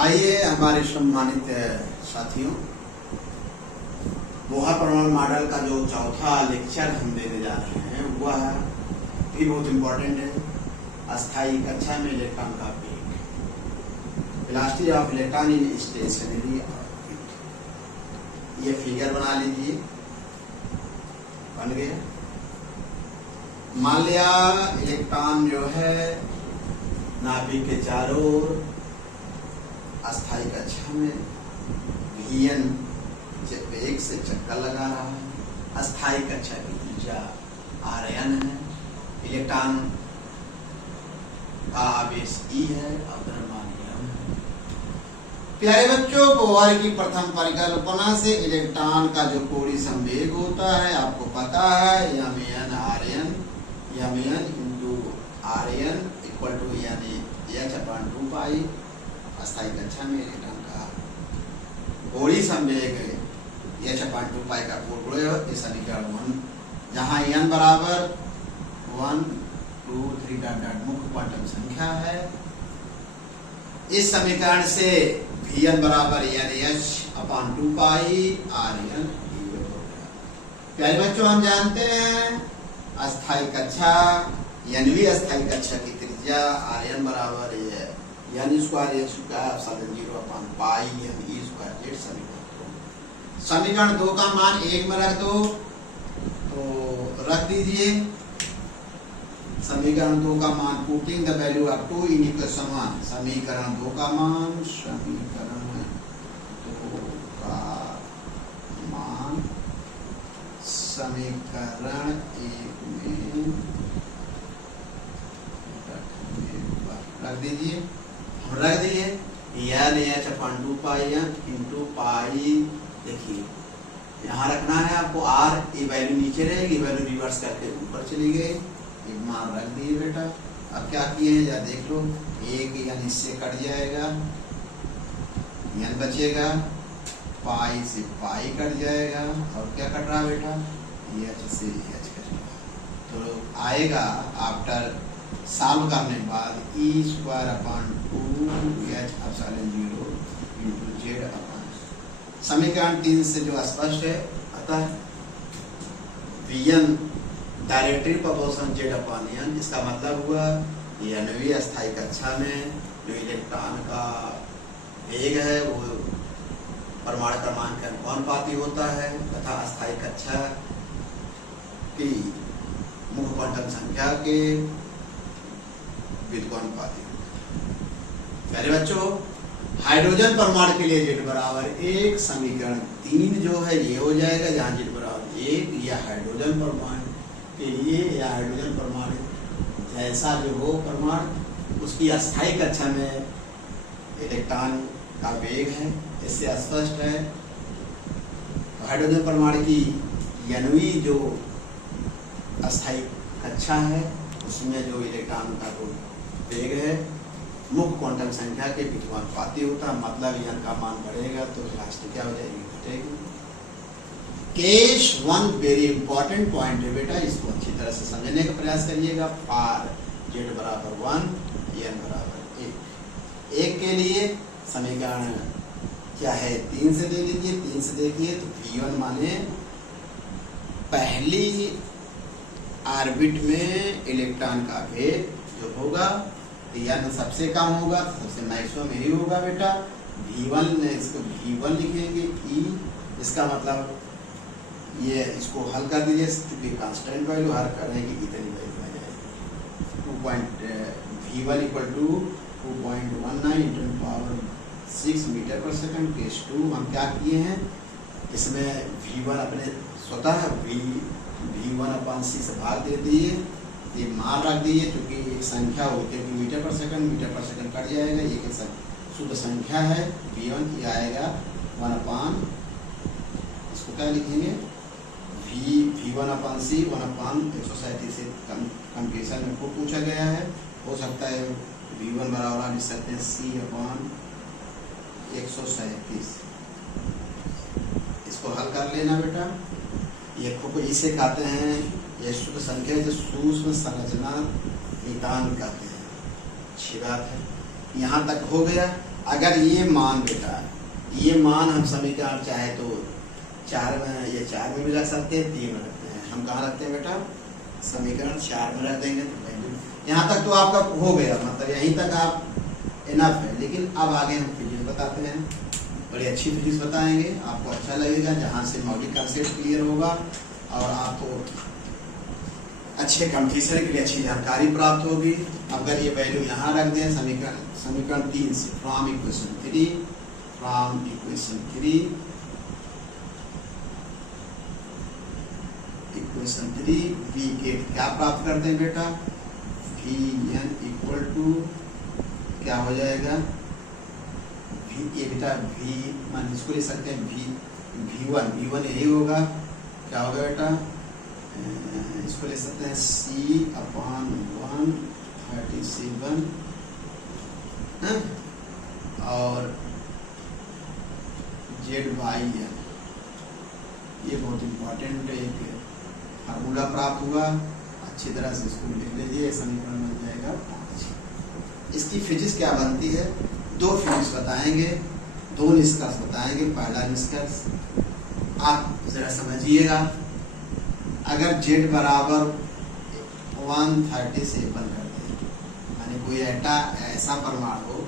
आइए हमारे सम्मानित साथियों, बोहर परमाणु मॉडल का जो चौथा लेक्चर हम देने जा रहे हैं वह भी बहुत इम्पोर्टेंट है। अस्थायी कक्षा में इलेक्ट्रॉन का वेग, velocity of electron in stationery orbit. ये फिगर बना लीजिए, बन गया। मान लिया इलेक्ट्रॉन जो है नाभिक के चारों ओर अस्थायी कक्षा में VN वेग से चक्कर लगा रहा है। अस्थायी कक्षा की त्रिज्या RN है। इलेक्ट्रॉन का आवेश E है और द्रव्यमान M है। प्यारे बच्चों, बोहर की प्रथम परिकल्पना से इलेक्ट्रॉन का जो कोणीय संवेग होता है आपको पता है, mn into RN equal to यानी h/2π। अस्थायी कक्षा में इलेक्ट्रॉन का कोणीय संवेग h/2π का पूर्ण है। समीकरण 1, जहाँ n बराबर 1, 2, 3 मुख्य क्वांटम संख्या है। इस समीकरण से Vn बराबर यानी h/2π RN। प्यारे बच्चों, हम जानते हैं अस्थायी कक्षा यानी अस्थायी कक्षा की त्रिज्या RN बराबर है यानी square h square epsilon 0/π m e square z। समीकरण 2 का मान 1 में रख दो तो रख दीजिए। समीकरण 2 का मान putting the value of 2 in equation 1। समीकरण 2 का मान समीकरण 1 में रख दीजिए। रख दिए यानी h/2π इंटू पाई। देखिए यहाँ रखना है आपको R, ये वैल्यू नीचे रहेगी, वैल्यू रिवर्स करके ऊपर चली गई। एक मान रख दिए बेटा। अब क्या किए हैं या देख लो, एक यानी इससे कट जाएगा, n बचेगा, पाई से पाई कट जाएगा और क्या कट रहा बेटा, h से h कट रहा। तो आएगा आफ्टर सॉल्व करने के बाद e²/2 h epsilon 0 into z। समीकरण 3 से जो स्पष्ट है, अतः Vn डायरेक्टली प्रोपोर्शनल z/n। इसका मतलब हुआ यानी अस्थायी कक्षा में जो इलेक्ट्रॉन का वेग है वो परमाणु क्रमांक के अनुपाती होता है तथा अस्थायी कक्षा की मुख्य क्वांटम संख्या के व्युत्क्रमानुपाती। प्यारे बच्चों, हाइड्रोजन परमाणु के लिए Z बराबर 1। समीकरण 3 जो है ये हो जाएगा, जहाँ Z बराबर 1 या हाइड्रोजन परमाणु के लिए या हाइड्रोजन परमाणु जैसा जो हो परमाणु उसकी अस्थायी कक्षा में इलेक्ट्रॉन का वेग है, इससे स्पष्ट है। हाइड्रोजन परमाणु की यानी जो अस्थायी कक्षा है उसमें जो इलेक्ट्रॉन का जो वेग है मुख्य क्वांटम संख्या के व्युत्क्रमानुपाती होता है। मतलब n का मान बढ़ेगा तो वेलोसिटी क्या हो जाएगी, घटेगी। केस 1 वेरी इंपॉर्टेंट पॉइंट है बेटा, इसको अच्छी तरह से समझने का प्रयास करिएगा। फॉर z बराबर 1 n बराबर 1 के लिए समीकरण क्या है, 3 से ले लीजिए। 3 से देखिए तो V1 माने पहली ऑर्बिट में इलेक्ट्रॉन का वेग जो होगा n सबसे कम होगा, सबसे मैक्सिमम यही होगा बेटा। V1 इसको V1 लिखेंगे E। इसका मतलब ये इसको हल कर दीजिए, क्योंकि कांस्टेंट वैल्यू हल करेंगे इतनी वैल्यू आ जाएगी। V1 इक्वल टू 2.19 × 10⁶ मीटर पर सेकंड। केस 2 हम क्या किए हैं, इसमें V1 अपने स्वतः V1/c से भाग दे दिए, ये मान रख दिए क्योंकि एक संख्या होती है मीटर पर सेकंड कट जाएगा, ये एक शुद्ध संख्या है V1। ये आएगा 1/, इसको क्या लिखेंगे, V1/c 1/137 से कंप्यूटेशन में को पूछा गया है। हो सकता है V1 बराबर आप लिख सकते हैं c/137। इसको हल कर लेना बेटा। ये को इसे कहते हैं, ये शुद्ध संख्या जो सूक्ष्म संरचना निदान कहते हैं। अच्छी बात है, यहाँ तक हो गया। अगर ये मान बेटा, ये मान हम समीकरण चाहे तो 4 में, ये 4 में भी रख सकते हैं, 3 में रखते हैं। हम कहाँ रखते हैं बेटा, समीकरण 4 में रख देंगे। तो वैल्यू यहाँ तक तो आपका हो गया, मतलब यहीं तक आप इनफ है। लेकिन अब आगे हम फिजिक्स बताते हैं, बड़ी अच्छी फिजिक्स बताएंगे, आपको अच्छा लगेगा, जहाँ से मौलिक कंसेप्ट क्लियर होगा और आपको अच्छे कंप्यूटर के लिए अच्छी जानकारी प्राप्त होगी। अगर ये वैल्यू यहाँ रख दें समीकरण 3 से, फ्रॉम इक्वेशन 3 वी के क्या प्राप्त करते हैं बेटा, वी एन इक्वल टू क्या हो जाएगा, वी ए बेटा, वी मान इसको ले सकते हैं वी वन यही होगा, क्या होगा बेटा, इसको ले सकते हैं C/137 और Z/N। ये बहुत इम्पोर्टेंट एक फार्मूला प्राप्त हुआ, अच्छी तरह से इसको लिख लीजिए, समीकरण बन जाएगा 5। इसकी फिजिक्स क्या बनती है, 2 फिजिक्स बताएंगे, 2 निष्कर्ष बताएंगे। पहला निष्कर्ष आप जरा समझिएगा, अगर Z बराबर 137 करते हैं, यानी कोई ऐसा परमाणु हो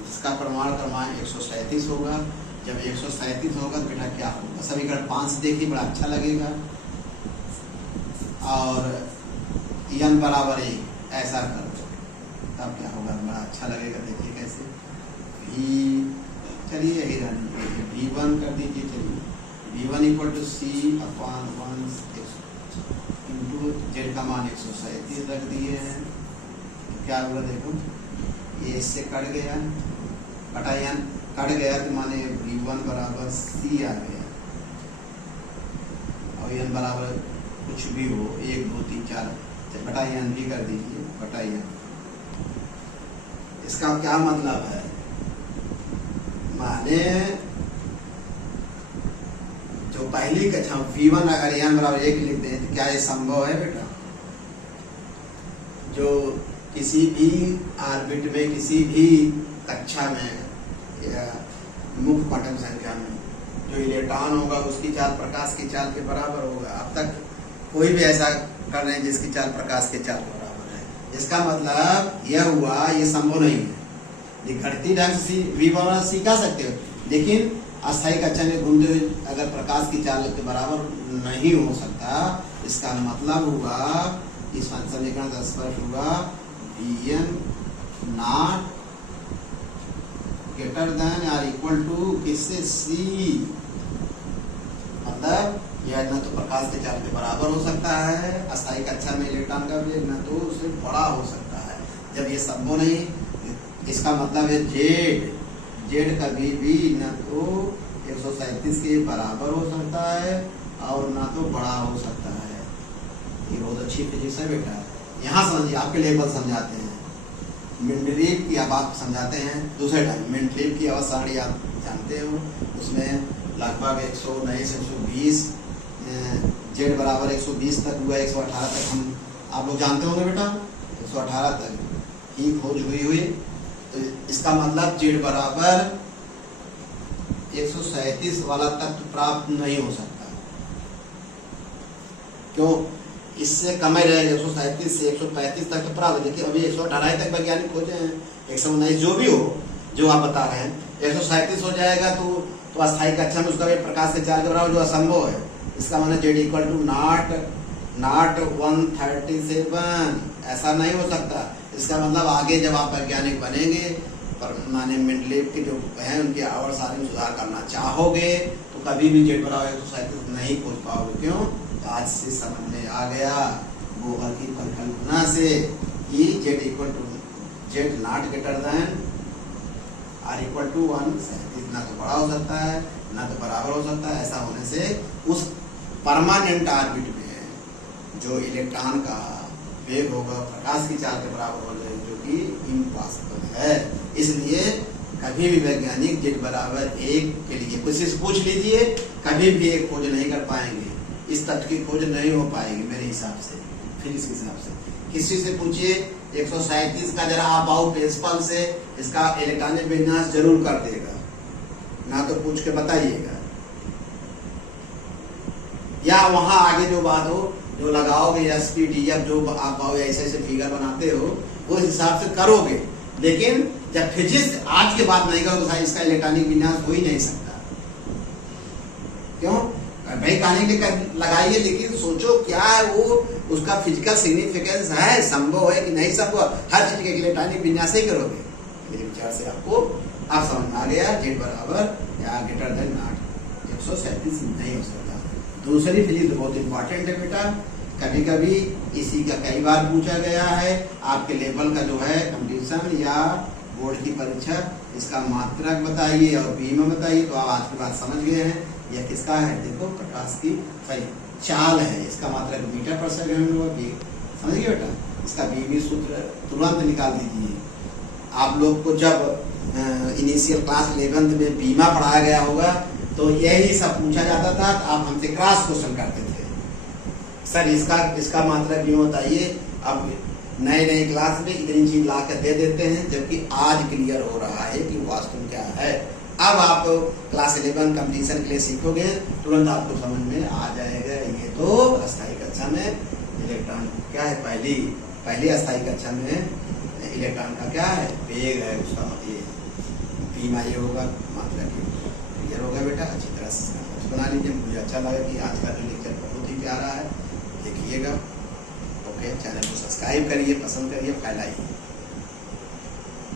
जिसका परमाणु क्रमांक 137 होगा, जब 137 होगा तो बेटा क्या होगा, समीकरण 5 देखिए, बड़ा अच्छा लगेगा। और n बराबर 1 ऐसा कर दो, तब क्या होगा, बड़ा अच्छा लगेगा। देखिए कैसे, चलिए यही रहने V1 कर दीजिए, चलिए V1 equal to C/1 into Z का मान 137 रख दिए हैं, क्या होगा देखो, ये इससे कट गया, बटायन कट गया तो माने V1 बराबर C आ गया, और n बराबर कुछ भी हो, 1 2 3 4 बटायन भी कर दीजिए, बटायन। इसका क्या मतलब है, माने जो पहली कक्षा V1 अगर n बराबर 1 लिख दें तो क्या ये संभव है बेटा, जो किसी भी ऑर्बिट में, किसी भी कक्षा में या मुख्य क्वांटम संख्या में जो इलेक्ट्रॉन होगा उसकी चाल प्रकाश की चाल के बराबर होगा। अब तक कोई भी ऐसा कर रहे हैं जिसकी चाल प्रकाश के चाल के बराबर है। इसका मतलब यह हुआ, ये संभव नहीं है। घटती ढंग से V बराबर C कह सकते हो, लेकिन अस्थायी कक्षा में घूमते हुए अगर प्रकाश की चाल के बराबर नहीं हो सकता, इसका मतलब हुआ, इस समीकरण का स्पष्ट हुआ, Vn नॉट ग्रेटर देन और इक्वल टू किससे, C। मतलब यह न तो प्रकाश के चाल के बराबर हो सकता है अस्थायी कक्षा में इलेक्ट्रॉन का वेग, न तो उससे बड़ा हो सकता है। जब ये संभव नहीं, इसका मतलब है Z कभी भी न तो 137 के बराबर हो सकता है और न तो बड़ा हो सकता है। ये बहुत अच्छी फिजिक्स है बेटा। यहाँ समझिए, आपके लेवल समझाते हैं, मेंडलीव की अब आप समझाते हैं दूसरे टाइम। मेंडलीव की अवस्था सारणी आप जानते हो, उसमें लगभग 109 से 120 Z बराबर 120 तक हुआ, 118 तक हम आप लोग जानते होंगे बेटा, 118 तक ही खोज हुई। तो इसका मतलब Z बराबर 137 वाला तत्व प्राप्त नहीं हो सकता, क्यों, इससे कम ही रहेगा। 137 से 135 तक तो प्राप्त, देखिए अभी 118 तक वैज्ञानिक खोजे हैं, 119 जो भी हो, जो आप बता रहे हैं, 137 हो जाएगा तो अस्थायी कक्षा में उसका भी प्रकाश के चाल के बराबर, जो असंभव है। इसका मतलब Z इक्वल टू नॉट 137, ऐसा नहीं हो सकता। इसका मतलब आगे जब आप वैज्ञानिक बनेंगे, पर माने मेंडलीव के जो हैं उनकी आवर्त सारणी में सुधार करना चाहोगे, तो कभी भी Z बराबर 137 नहीं खोज पाओगे। क्यों, आज से समझ में आ गया बोहर की परिकल्पना से कि Z equal to Z not greater than R equal to 137, ना तो बड़ा हो सकता है ना तो बराबर हो सकता है। ऐसा होने से उस परमानेंट ऑर्बिट में जो इलेक्ट्रॉन का वेग होगा प्रकाश की चाल के बराबर हो जाएगा, जो कि इम्पॉसिबल है। इसलिए कभी भी वैज्ञानिक Z बराबर 1 के लिए कोशिश पूछ लीजिए, कभी भी एक खोज नहीं कर पाएंगे। इस तथ्य की खोज नहीं हो पाएगी मेरे हिसाब से, फिर इस हिसाब से किसी से पूछिए 137 का जरा आप आओ प्रिंसिपल से, इसका इलेक्ट्रॉनिक विन्यास जरूर कर देगा, ना तो पूछ के बताइएगा, या वहां आगे जो बात हो जो लगाओगे SPDF जो आप ऐसे ऐसे फिगर बनाते हो वो इस हिसाब से करोगे, लेकिन जब फिजिक्स आज के बाद नहीं करोगे तो इसका इलेक्ट्रॉनिक विन्यास हो ही नहीं सकता। क्यों भाई कहानी लेकर लगाइए, लेकिन सोचो क्या है वो, उसका फिजिकल सिग्निफिकेंस है, संभव है कि नहीं संभव, हर चीज के इलेक्ट्रॉनिक विन्यास ही करोगे। मेरे विचार से आपको आप समझ में आ गया, Z बराबर या ग्रेटर देन नॉट 137 नहीं हो सकता। दूसरी फिजिक्स बहुत इंपॉर्टेंट है बेटा, कभी कभी इसी का कई बार पूछा गया है, आपके लेवल का जो है कंपटीशन या बोर्ड की परीक्षा, इसका मात्रक बताइए और बीम बताइए, तो आप आज के बाद समझ गए हैं यह किसका है। देखो प्रकाश की चाल है, इसका मात्रक मीटर पर सेकंड हुआ, समझ गए बेटा। इसका बीमी सूत्र तुरंत निकाल दीजिए। आप लोग को जब इनिशियल क्लास 11th में बीमा पढ़ाया गया होगा तो यही सब पूछा जाता था, तो आप हमसे क्रॉस क्वेश्चन करते थे, सर इसका मात्रक क्यों बताइए। अब नए क्लास में इतनी चीज ला कर दे देते हैं, जबकि आज क्लियर हो रहा है कि वास्तव में क्या है। अब आप क्लास 11 कंपटीशन के लिए सीखोगे, तुरंत आपको समझ में आ जाएगा। ये तो अस्थायी कक्षा में इलेक्ट्रॉन क्या है, पहली अस्थायी कक्षा में इलेक्ट्रॉन का क्या है, वेग है, उसका बीमा ये होगा, मात्रा क्लियर होगा बेटा। अच्छी तरह से बना लीजिए। मुझे अच्छा लगा कि आज का जो लेक्चर बहुत ही प्यारा है, देखिएगा। ओके, चैनल को सब्सक्राइब करिए, पसंद करिए, फैलाइए।